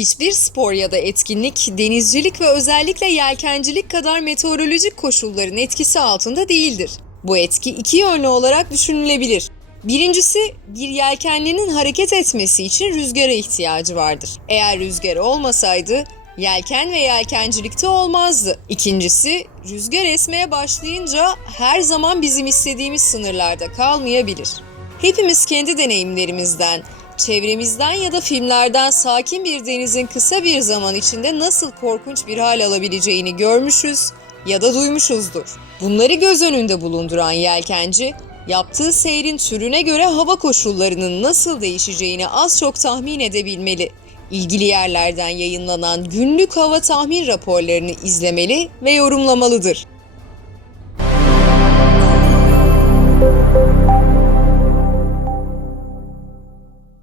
Hiçbir spor ya da etkinlik denizcilik ve özellikle yelkencilik kadar meteorolojik koşulların etkisi altında değildir. Bu etki iki yönlü olarak düşünülebilir. Birincisi, bir yelkenlinin hareket etmesi için rüzgara ihtiyacı vardır. Eğer rüzgar olmasaydı, yelken ve yelkencilikte olmazdı. İkincisi, rüzgar esmeye başlayınca her zaman bizim istediğimiz sınırlarda kalmayabilir. Hepimiz kendi deneyimlerimizden, çevremizden ya da filmlerden sakin bir denizin kısa bir zaman içinde nasıl korkunç bir hal alabileceğini görmüşüz ya da duymuşuzdur. Bunları göz önünde bulunduran yelkenci, yaptığı seyrin türüne göre hava koşullarının nasıl değişeceğini az çok tahmin edebilmeli. İlgili yerlerden yayınlanan günlük hava tahmin raporlarını izlemeli ve yorumlamalıdır.